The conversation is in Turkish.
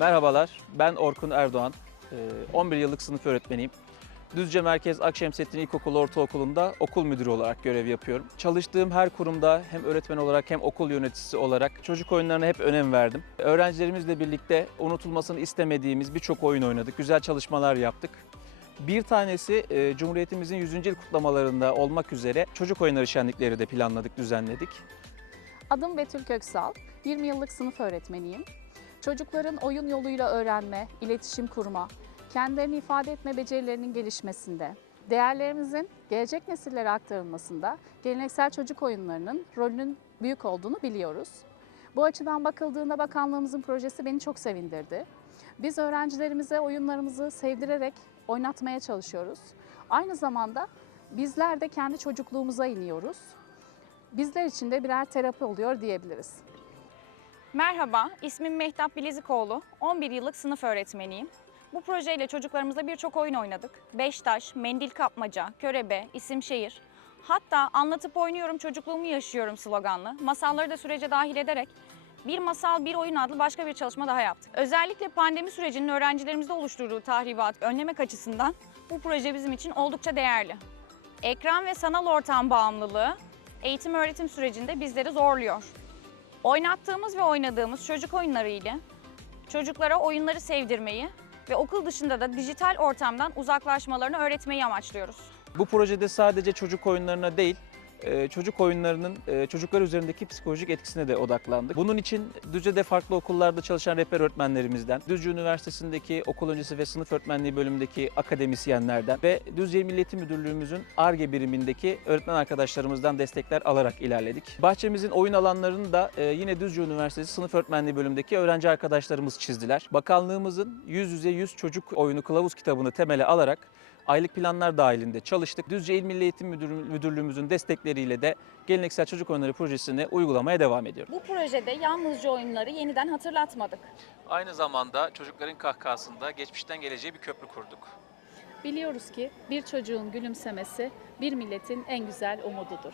Merhabalar, ben Orkun Erdoğan. Ee, 11 yıllık sınıf öğretmeniyim. Düzce Merkez Akşemsettin İlkokulu Ortaokulu'nda okul müdürü olarak görev yapıyorum. Çalıştığım her kurumda hem öğretmen olarak hem okul yöneticisi olarak çocuk oyunlarına hep önem verdim. Öğrencilerimizle birlikte unutulmasını istemediğimiz birçok oyun oynadık, güzel çalışmalar yaptık. Bir tanesi e, Cumhuriyetimizin 100. yıl kutlamalarında olmak üzere çocuk oyunları şenlikleri de planladık, düzenledik. Adım Betül Köksal, 20 yıllık sınıf öğretmeniyim. Çocukların oyun yoluyla öğrenme, iletişim kurma, kendilerini ifade etme becerilerinin gelişmesinde, değerlerimizin gelecek nesillere aktarılmasında geleneksel çocuk oyunlarının rolünün büyük olduğunu biliyoruz. Bu açıdan bakıldığında bakanlığımızın projesi beni çok sevindirdi. Biz öğrencilerimize oyunlarımızı sevdirerek oynatmaya çalışıyoruz. Aynı zamanda bizler de kendi çocukluğumuza iniyoruz. Bizler için de birer terapi oluyor diyebiliriz. Merhaba, ismim Mehtap Bilezikoğlu. 11 yıllık sınıf öğretmeniyim. Bu projeyle çocuklarımızla birçok oyun oynadık. Beştaş, mendil kapmaca, körebe, isim şehir. Hatta anlatıp oynuyorum çocukluğumu yaşıyorum sloganlı. Masalları da sürece dahil ederek bir masal bir oyun adlı başka bir çalışma daha yaptık. Özellikle pandemi sürecinin öğrencilerimizde oluşturduğu tahribat önlemek açısından bu proje bizim için oldukça değerli. Ekran ve sanal ortam bağımlılığı eğitim öğretim sürecinde bizleri zorluyor. Oynattığımız ve oynadığımız çocuk oyunları ile çocuklara oyunları sevdirmeyi ve okul dışında da dijital ortamdan uzaklaşmalarını öğretmeyi amaçlıyoruz. Bu projede sadece çocuk oyunlarına değil, e, çocuk oyunlarının e, çocuklar üzerindeki psikolojik etkisine de odaklandık. Bunun için Düzce'de farklı okullarda çalışan rehber öğretmenlerimizden, Düzce Üniversitesi'ndeki okul öncesi ve sınıf öğretmenliği bölümündeki akademisyenlerden ve Düzce İl Milli Eğitim Müdürlüğümüzün ARGE birimindeki öğretmen arkadaşlarımızdan destekler alarak ilerledik. Bahçemizin oyun alanlarını da e, yine Düzce Üniversitesi sınıf öğretmenliği bölümündeki öğrenci arkadaşlarımız çizdiler. Bakanlığımızın yüz yüze yüz çocuk oyunu kılavuz kitabını temele alarak aylık planlar dahilinde çalıştık. Düzce İl Milli Eğitim Müdür- Müdürlüğümüzün destekleriyle de geleneksel çocuk oyunları projesini uygulamaya devam ediyor. Bu projede yalnızca oyunları yeniden hatırlatmadık. Aynı zamanda çocukların kahkahasında geçmişten geleceğe bir köprü kurduk. Biliyoruz ki bir çocuğun gülümsemesi bir milletin en güzel umududur.